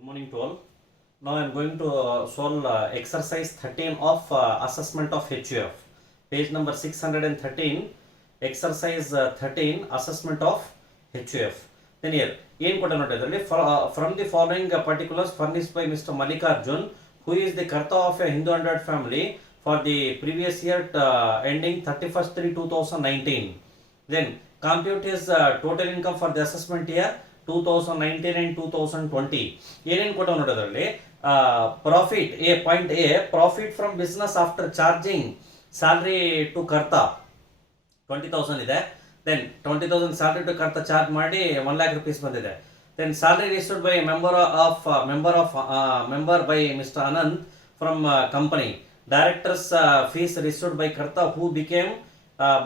Good morning to all. Now I am going to solve exercise 13 of assessment of HUF. Page number 613, exercise 13, assessment of HUF. Then here, from the following particulars furnished by Mr. Mallikarjun, who is the Karta of a Hindu 100 family for the previous year ending 31st/3/2019. Then compute his total income for the assessment year 2019 and 2020. ಏನೇನು ಕೊಟ್ಟು ನೋಡೋದ್ರಲ್ಲಿ profit point a profit from business after charging salary to Karta 20,000 ಇದೆ. Then 20,000 salary to Karta charge ಮಾಡಿ 1 lakh rupees ಬಂದಿದೆ. Then salary received by member by mister Anant from company. Directors fees received by Karta who became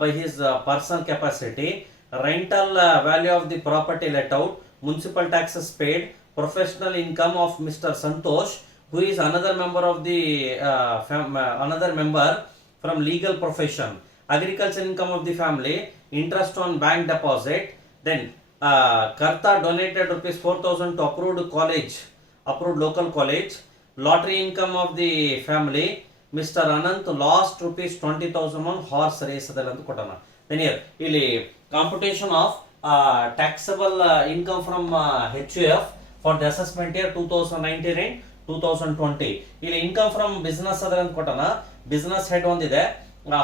by his personal capacity. Rental value of the property let out. Municipal taxes paid. Professional income of Mr. Santosh, who is another member of the another member from legal profession. Agriculture income of the family. Interest on bank deposit. Then Karta donated rupees 4,000 to approved local college. Lottery income of the family. Mr. Anant lost rupees 20,000 on horse race ಅಂತ ಕೊಟ್ಟಣ. Then here ಇಲ್ಲಿ computation of taxable income from HUF for the assessment year 2019 and 2020. ಇಲ್ಲಿ income from business ಅದರ ಅಂತ ಕೊಟ್ಟಣ. Business head ಒಂದಿದೆ.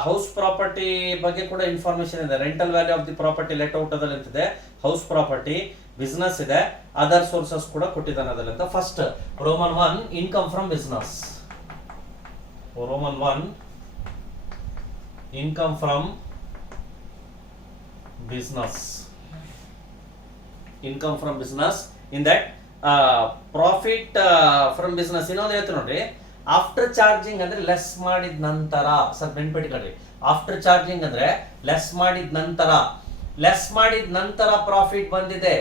House property ಬಗ್ಗೆ ಕೂಡ information ಇದೆ. Rental value of the property let out ಅದಲ್ಲಿ ಅಂತಿದೆ. ಹೌಸ್ ಪ್ರಾಪರ್ಟಿ, ಬಿಸ್ನೆಸ್ ಇದೆ, ಅದರ್ ಸೋರ್ಸಸ್ ಕೂಡ ಕೊಟ್ಟಿದ್ದಾನೆ ಅದರಲ್ಲಿ ಅಂತ. First Roman 1 income from business. Roman 1 income from business. Income from business. In that profit from business ಇನ್ನೊಂದು ಹೇಳ್ತೀನಿ ನೋಡ್ರಿ. ಆಫ್ಟರ್ ಚಾರ್ಜಿಂಗ್ ಅಂದ್ರೆ ಲೆಸ್ ಮಾಡಿದ ನಂತರ. ಸ್ವಲ್ಪ ನೆನ್ಪಿಟ್ಕೊಳ್ರಿ. ಆಫ್ಟರ್ ಚಾರ್ಜಿಂಗ್ ಅಂದ್ರೆ ಲೆಸ್ ಮಾಡಿದ ನಂತರ ಪ್ರಾಫಿಟ್ ಬಂದಿದೆ.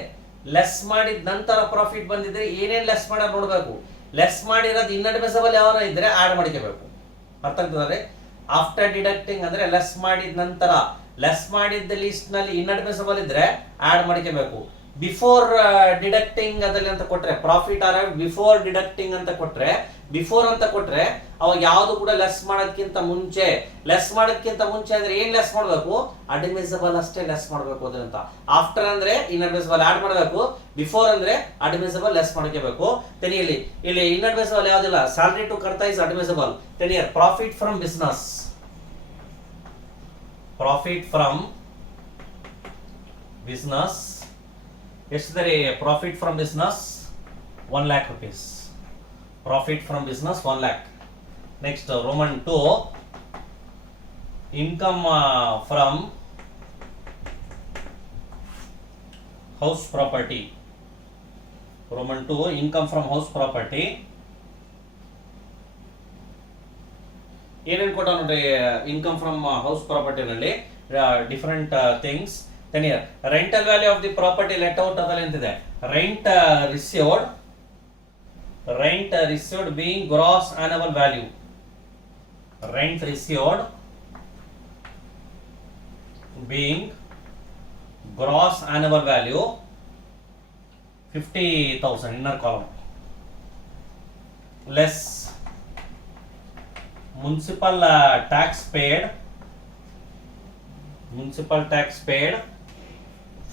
ಲೆಸ್ ಮಾಡಿದ ನಂತರ ಪ್ರಾಫಿಟ್ ಬಂದಿದ್ರೆ ಏನೇನು ಲೆಸ್ ಮಾಡೋದು ನೋಡ್ಬೇಕು. ಲೆಸ್ ಮಾಡಿರೋದು ಇನ್ಅಡ್ಮಿಸಬಲ್ ಯಾವಾಗ ಇದ್ರೆ ಆಡ್ ಮಾಡ್ಕೋಬೇಕು. ಅರ್ಥ ಆಗ್ತದೆ. ಆಫ್ಟರ್ ಡಿಡಕ್ಟಿಂಗ್ ಅಂದ್ರೆ ಲೆಸ್ ಮಾಡಿದ ನಂತರ. ಲೆಸ್ ಮಾಡಿದ ಲಿಸ್ಟ್ ನಲ್ಲಿ ಇನ್ಅಡ್ಮಿಸಬಲ್ ಇದ್ರೆ ಆಡ್ ಮಾಡ್ಕೋಬೇಕು. ಬಿಫೋರ್ ಡಿಡಕ್ಟಿಂಗ್ ಅದಲ್ಲಿ ಅಂತ ಕೊಟ್ರೆ ಪ್ರಾಫಿಟ್ ಅರೈವ್ ಬಿಫೋರ್ ಡಿಡಕ್ಟಿಂಗ್ ಅಂತ ಕೊಟ್ರೆ, ಬಿಫೋರ್ ಅಂತ ಕೊಟ್ರೆ ಅವಾಗ ಯಾವ್ದು ಕೂಡ ಲೆಸ್ ಮಾಡೋದಕ್ಕಿಂತ ಮುಂಚೆ ಅಂದ್ರೆ ಏನ್ ಲೆಸ್ ಮಾಡಬೇಕು, ಅಡ್ಮಿಸಬಲ್ ಅಷ್ಟೇ ಲೆಸ್ ಮಾಡಬೇಕು ಅದಂತ. ಆಫ್ಟರ್ ಅಂದ್ರೆ ಇನ್ಅಡ್ಮಿಸಬಲ್ ಆಡ್ ಮಾಡಬೇಕು, ಬಿಫೋರ್ ಅಂದ್ರೆ ಅಡ್ಮಿಸಬಲ್ ಲೆಸ್ ಮಾಡ್ಕೋಬೇಕು. ಇಲ್ಲಿ ಇನ್ಅಡ್ಮಿಸಬಲ್ ಯಾವ್ದಿಲ್ಲ. Salary to Karta is admissible. Profit from business. ಎಷ್ಟಿದೆ profit from business? 1 lakh rupees. Profit from business 1 lakh. Next Roman 2 income from house property. Roman 2 income from house property. ಏನೇನು ಕೊಟ್ಟ ನೋಡ್ರಿ income from house property ನಲ್ಲಿ different things. Then here rental value of the property let out ಅದರಲ್ಲಿ ಅಂತಿದೆ. Rent received being gross annual value. Rent received being gross annual value 50,000 inner column. Less municipal tax paid.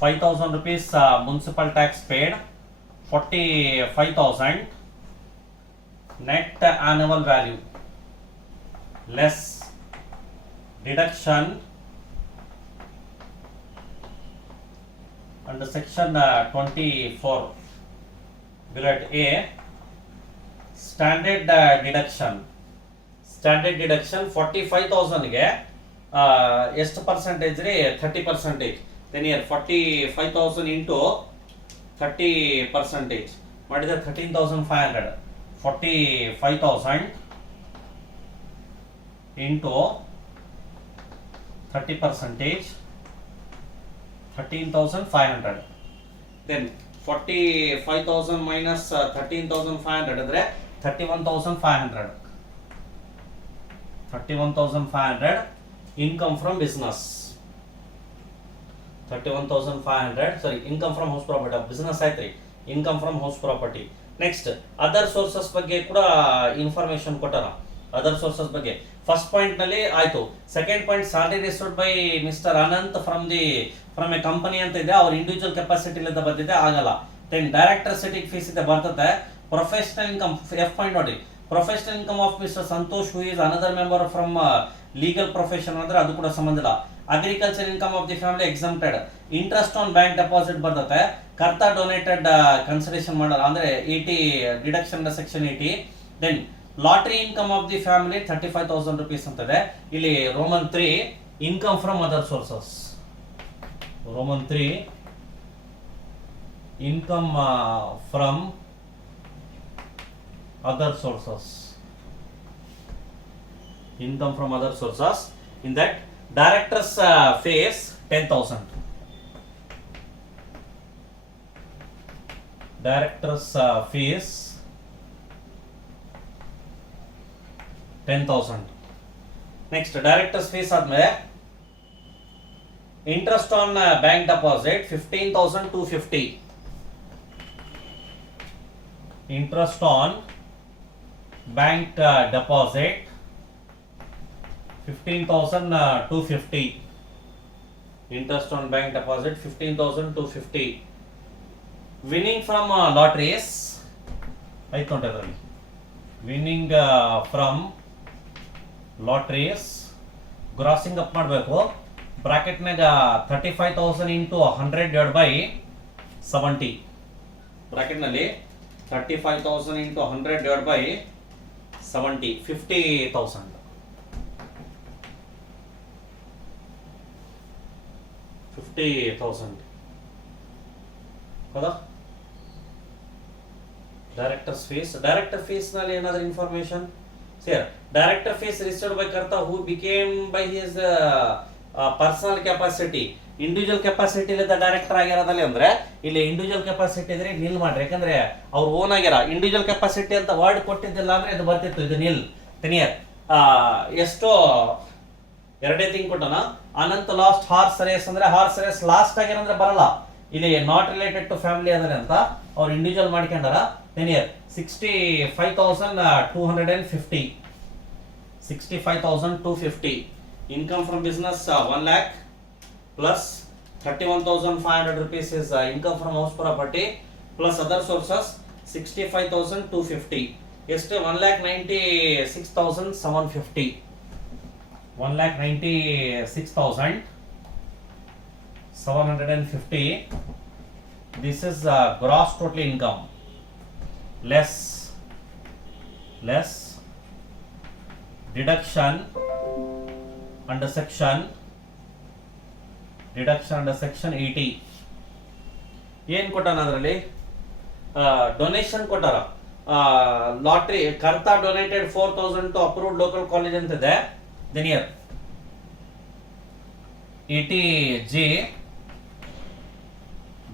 5,000 rupees municipal tax paid. 45,000 net annual value. Less deduction under section 24 below A. Standard deduction 45,000 ಗೆ ಎಷ್ಟು percentage ರೀ? 30%. Then here 45,000 into 30% ಮಾಡಿದ್ರೆ 13,500. 45,000 into 30%, 13,500. Then 45,000 minus 13,500 ಅಂದ್ರೆ 31,500. 31,500 income from business. 31,500 income from house property. Business ಆಯ್ತ್ರಿ. income from house property next other sources ಬಗ್ಗೆ ಕೂಡ information ಕೊಟ್ಟಾರ. Other sources ಬಗ್ಗೆ ಫಸ್ಟ್ ಪಾಯಿಂಟ್ ನಲ್ಲಿ ಆಯ್ತು. Second point salary received by mister Anant from a company ಅಂತ ಇದೆ, ಅವ್ರ ಇಂಡಿವಿಜುವಲ್ ಕೆಪಾಸಿಟಿ ಇಂದ ಬಂದಿದೆ, ಆಗಲ್ಲ. ದೆನ್ ಡೈರೆಕ್ಟರ್ ಸಿಟಿಂಗ್ ಫೀಸ್ ಇದೆ ಬರ್ತದೆ. ಪ್ರೊಫೆಷನಲ್ ಇನ್ಕಮ್ ಎಫ್ ಪಾಯಿಂಟ್ ನೋಡಿ, professional income of mister Santosh who is another member from legal profession ಅಂದ್ರೆ ಅದು ಕೂಡ ಸಂಬಂಧ ಇಲ್ಲ. Agriculture income of the family exempted. Interest on bank deposit ಬರ್ತದೆ. ಕರ್ತಾ ಡೊನೇಟೆಡ್ ಕನ್ಸಿಡರೇಷನ್ ಮಾಡಲ್ಲ ಅಂದ್ರೆ 80 deduction section 80. Then lottery income of the family 35,000 rupees ಅಂತಿದೆ. ಇಲ್ಲಿ roman 3 income from other sources. Roman 3 income from other sources. Income from other sources. In that, directors fees 10,000. Directors fees 10,000. Next, directors fees ಆದ್ಮೇಲೆ interest on bank deposit 15,250. Interest on bank deposit 15,250. Interest on bank deposit 15,250. Winning from lotteries ಆಯ್ತು ನೋಡಿ ಅದರಲ್ಲಿ. Winning from ಲಾಟ್ರೀಸ್ grazing up ಮಾಡಬೇಕು. ಬ್ರಾಕೆಟ್ನಾಗ 35,000 into 100 divide by 70. ಬ್ರಾಕೆಟ್ನಲ್ಲಿ 35,000 into 100 divided by 70, 50,000. 50,000 ಹೌದಾ? Directors fees. Director fees ನಲ್ಲಿ ಏನಾದರೂ information ಸೇರ್. Director fees received by Karta who became by his personal capacity. Individual capacity director ಆಗಿರೋದಲ್ಲಿ ಅಂದ್ರೆ ಇಲ್ಲಿ ಇಂಡಿವಿಜುವಲ್ ಕೆಪಾಸಿಟಿ ಇದ್ರೆ ನಿಲ್ ಮಾಡ್ರಿ, ಯಾಕಂದ್ರೆ ಅವ್ರು ಓನ್ ಆಗ್ಯಾರ. ಇಂಡಿವಿಜುವಲ್ ಕೆಪಾಸಿಟಿ ಅಂತ ವರ್ಡ್ ಕೊಟ್ಟಿದ್ದಿಲ್ಲ ಅಂದ್ರೆ ಇದು ಬರ್ತಿತ್ತು, ಇದು ನಿಲ್ ತೆನಿಯರ್. ಎಷ್ಟೋ ಎರಡೇ ತಿಂಗ್ ಕೊಟ್ಟನ. ಅನಂತ್ ಲಾಸ್ಟ್ ಹಾರ್ಸ್ ರೇಸ್ ಅಂದ್ರೆ ಹಾರ್ಸ್ ರೇಸ್ ಲಾಸ್ಟ್ ಆಗ್ಯಾರ ಅಂದ್ರೆ ಬರಲ್ಲ. ಇಲ್ಲಿ ನಾಟ್ ರಿಲೇಟೆಡ್ ಟು ಫ್ಯಾಮಿಲಿ ಅದರೆ ಅಂತ ಅವ್ರು ಇಂಡಿವಿಜುವಲ್ ಮಾಡ್ಕೊಂಡಾರ. ತೆನಿಯರ್ 65,250. 65,250. Income from business 1 lakh plus 31,500 rupees is income from house property plus other sources 65,250. ಎಷ್ಟು 1,96,750. 1,96,750. This is gross total income less deduction under section 80. ಏನ್ ಕೊಟ್ಟಾನ ಅದರಲ್ಲಿ? ಡೊನೇಷನ್ ಕೊಟ್ಟಾರ. Lottery Karta donated 4,000 to approved local college ಅಂತಿದೆ. ದೆನಿಯರ್ 80G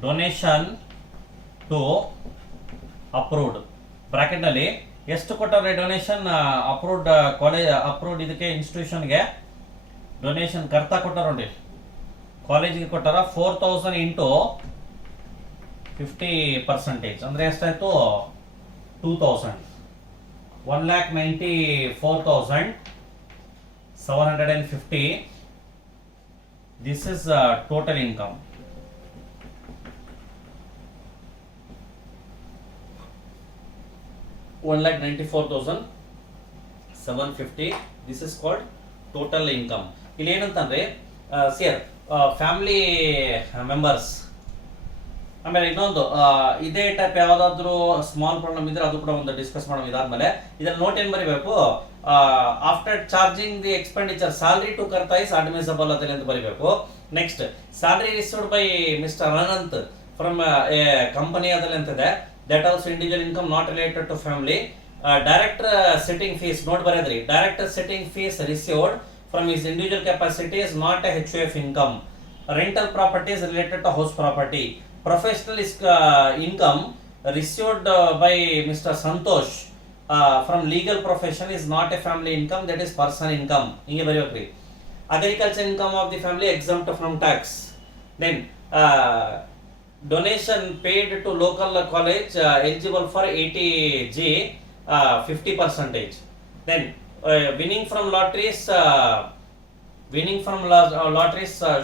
donation to approved. Bracket ನಲ್ಲಿ ಎಷ್ಟು ಕೊಟ್ಟಾರೆ ಡೊನೇಷನ್? ಅಪ್ರೂವ್ಡ್ ಕಾಲೇಜ್, ಅಪ್ರೂವ್ಡ್ ಇದಕ್ಕೆ ಇನ್ಸ್ಟಿಟ್ಯೂಷನ್ಗೆ ಡೊನೇಷನ್ ಕರ್ತಾ ಕೊಟ್ಟಾರ ನೋಡಿ, ಕಾಲೇಜಿಗೆ ಕೊಟ್ಟಾರ 4,000 ಇಂಟು 50% ಅಂದ್ರೆ ಎಷ್ಟಾಯ್ತು? 2,000. 1,94,750. This is total income. $1,94,750. This is called total income. ಇಲ್ಲಿ ಏನಂತಂದ್ರೆ ಸೇರ್ ಫ್ಯಾಮಿಲಿ ಮೆಂಬರ್ಸ್. ಆಮೇಲೆ ಇನ್ನೊಂದು ಇದೇ ಟೈಪ್ ಯಾವ್ದಾದ್ರು ಸ್ಮಾಲ್ ಪ್ರಾಬ್ಲಮ್ ಇದ್ರೆ ಅದು ಕೂಡ ಒಂದು ಡಿಸ್ಕಸ್ ಮಾಡೋಣ. ಇದಾದ್ಮೇಲೆ ಇದ್ರಲ್ಲಿ ನೋಟ್ ಏನ್ ಬರಿಬೇಕು? After charging the expenditure salary to Karta is admissible ಅಂತ ಬರಿಬೇಕು. Next salary received by mister Anant from a company ಅದಲ್ಲಿ ಅಂತಿದೆ. That also individual income not related to family. Director sitting fees note ಬರೆದ್ರಿ. Director sitting fees received from his individual capacity is not a HUF income. Rental property is related to house property. Professional income received by Mr. Santosh from legal profession is not a family income, that is personal income. Inge bariyokri. Agriculture income of the family exempt from tax. Then donation paid to local college eligible for 80G 50%. Then winning from lotteries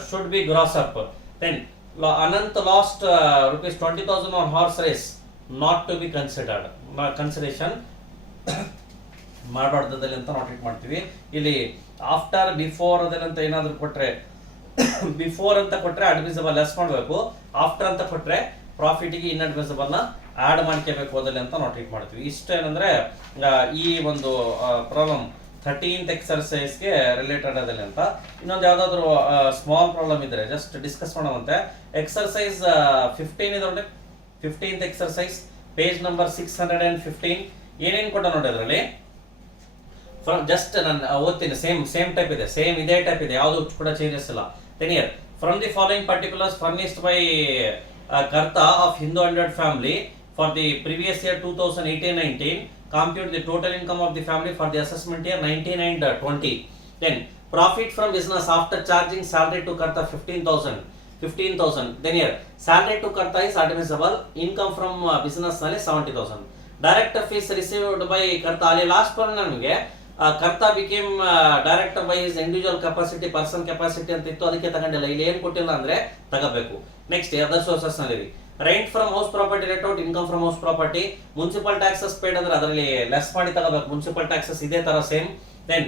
should be gross up. Then Anant lost rupees 20,000 on horse race, not to be considered. Consideration ಮಾಡಬಾರ್ದಲ್ಲಿ ಅಂತ note it ಮಾಡ್ತೀವಿ. ಇಲ್ಲಿ after before ಅದಲ್ಲಂತ ಏನಾದ್ರು ಕೊಟ್ರೆ before ಅಂತ ಕೊಟ್ರೆ admissible less ಮಾಡಬೇಕು, after ಅಂತ ಕೊಟ್ರೆ ಪ್ರಾಫಿಟ್ಗೆ ಇನ್ಅಡ್ಮಿಸಬಲ್ ನ ಆಡ್ ಮಾಡ್ಕೋಬೇಕು ಅದಲ್ಲಿ ಅಂತ ನೋಟ್ ಇಟ್ ಮಾಡ್ತೀವಿ. ಇಷ್ಟ ಏನಂದ್ರೆ ಈ ಒಂದು ಪ್ರಾಬ್ಲಮ್ 13th ಎಕ್ಸರ್ಸೈಸ್ಗೆ ರಿಲೇಟೆಡ್ ಅದಲ್ಲಿ ಅಂತ. ಇನ್ನೊಂದು ಯಾವ್ದಾದ್ರು ಸ್ಮಾಲ್ ಪ್ರಾಬ್ಲಮ್ ಇದ್ರೆ ಜಸ್ಟ್ ಡಿಸ್ಕಸ್ ಮಾಡೋವಂತೆ. ಎಕ್ಸರ್ಸೈಸ್ 15 ಇದೆ ನೋಡಿ, 15th ಎಕ್ಸರ್ಸೈಸ್ ಪೇಜ್ ನಂಬರ್ 615. ಏನೇನು ಕೊಟ್ಟ ನೋಡಿ ಅದರಲ್ಲಿ. ಜಸ್ಟ್ ನಾನು ಓದ್ತೀನಿ, ಸೇಮ್ ಟೈಪ್ ಇದೆ, ಸೇಮ್ ಇದೇ ಟೈಪ್ ಇದೆ, ಯಾವುದು ಕೂಡ ಚೇಂಜಸ್ ಇಲ್ಲ. Then here, from the following particulars furnished by Karta of Hindu Hundred family for the previous year 2018-19, compute the total income of the family for the assessment year 19 and 20. Then profit from business after charging salary to Karta 15,000. Then here, salary to Karta is admissible, income from business ನಲ್ಲಿ 70,000. Director fees received by Karta. ಅಲ್ಲಿ last part ನಮಗೆ Karta became director by his individual capacity, person capacity ಅಂತ ಇತ್ತು, ಅದಕ್ಕೆ ತಗೊಂಡಿಲ್ಲ. ಇಲ್ಲಿ ಏನು ಕೊಟ್ಟಿಲ್ಲ ಅಂದ್ರೆ ತಗೋಬೇಕು. ನೆಕ್ಸ್ಟ್ ಅದರ್ ಸೋರ್ಸಸ್ ನಲ್ಲಿ rent from house property let out, income from house property. Municipal taxes paid ಅಂದ್ರೆ ಅದರಲ್ಲಿ ಲೆಸ್ ಮಾಡಿ ತಗೋಬೇಕು. ಮುನ್ಸಿಪಲ್ ಟ್ಯಾಕ್ಸಸ್ ಇದೇ ತರ same. Then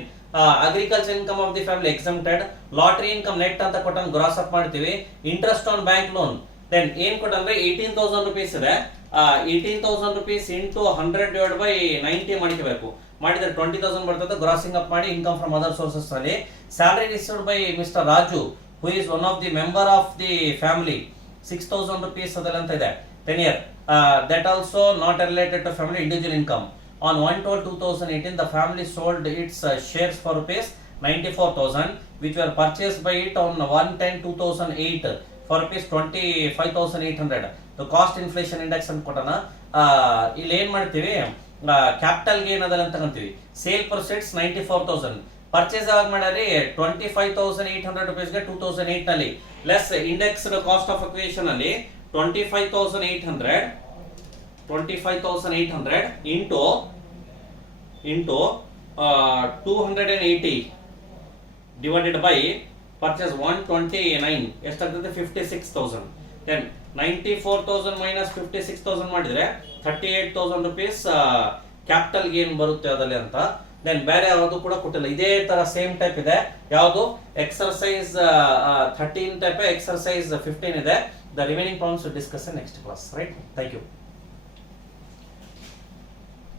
agriculture income of the family exempted. Lottery income net ಅಂತ ಕೊಟ್ಟಂಗೆ ಗ್ರಾಸ್ ಅಪ್ ಮಾಡ್ತೀವಿ. Interest on bank loan then ಏನ್ ಕೊಟ್ಟಂದ್ರೆ 18,000 rupees ಇದೆ. 18,000 rupees ಇಂಟು 100/90 ಮಾಡ್ಕೋಬೇಕು. ಮಾಡಿದ್ರೆ 20,000 ಬರ್ತದೆ. ಗ್ರಾಸಿಂಗ್ ಅಪ್ ಮಾಡಿ ಇನ್ಕಮ್ ಫ್ರಮ್ ಅದರ್ ಸೋರ್ಸಸ್ ನಲ್ಲಿ salary received by mister Raju who is one of the member of the family 6,000 rupees ಅದೆಲ್ಲ ಇದೆ. 10 year that also not related to family individual income. On 1/12/2018 the family sold its shares for rupees 94,000 which were purchased by it on 1/10/2008 for rupees 25,800. the cost inflation index ಅಂತ ಕೊಟ್ಟನ. ಇಲ್ಲಿ ಏನ್ ಮಾಡ್ತೀವಿ, capital gain ಅದಲ್ಲ ಅಂತ ತಗೊಂತೀವಿ. Sale proceeds 94,000, purchase ಆಗ ಮಾಡಿ 25,800 rupeesಗೆ 2008 ನಲ್ಲಿ less indexed cost of acquisition ಅಲ್ಲಿ 25,800 ಇಂಟು 280 ಡಿವೈಡೆಡ್ ಬೈ ಪರ್ಚೇಸ್ 129 ಎಷ್ಟಾಗ್ತದೆ 56,000. ದೆನ್ 94,000 ಮೈನಸ್ 56,000 ಮಾಡಿದ್ರೆ 38,000 rupees ಕ್ಯಾಪಿಟಲ್ ಗೇನ್ ಬರುತ್ತೆ ಅದರಲ್ಲಿ ಅಂತ. ದೆನ್ ಬೇರೆ ಯಾವುದು ಕೂಡ ಕೊಟ್ಟಿಲ್ಲ. ಇದೇ ತರ ಸೇಮ್ ಟೈಪ್ ಇದೆ. ಯಾವುದು ಎಕ್ಸರ್ಸೈಸ್ 13 ಟೈಪ್, ಎಕ್ಸರ್ಸೈಸ್ 15 ಇದೆ. The remaining problems discuss next class. Right, thank you.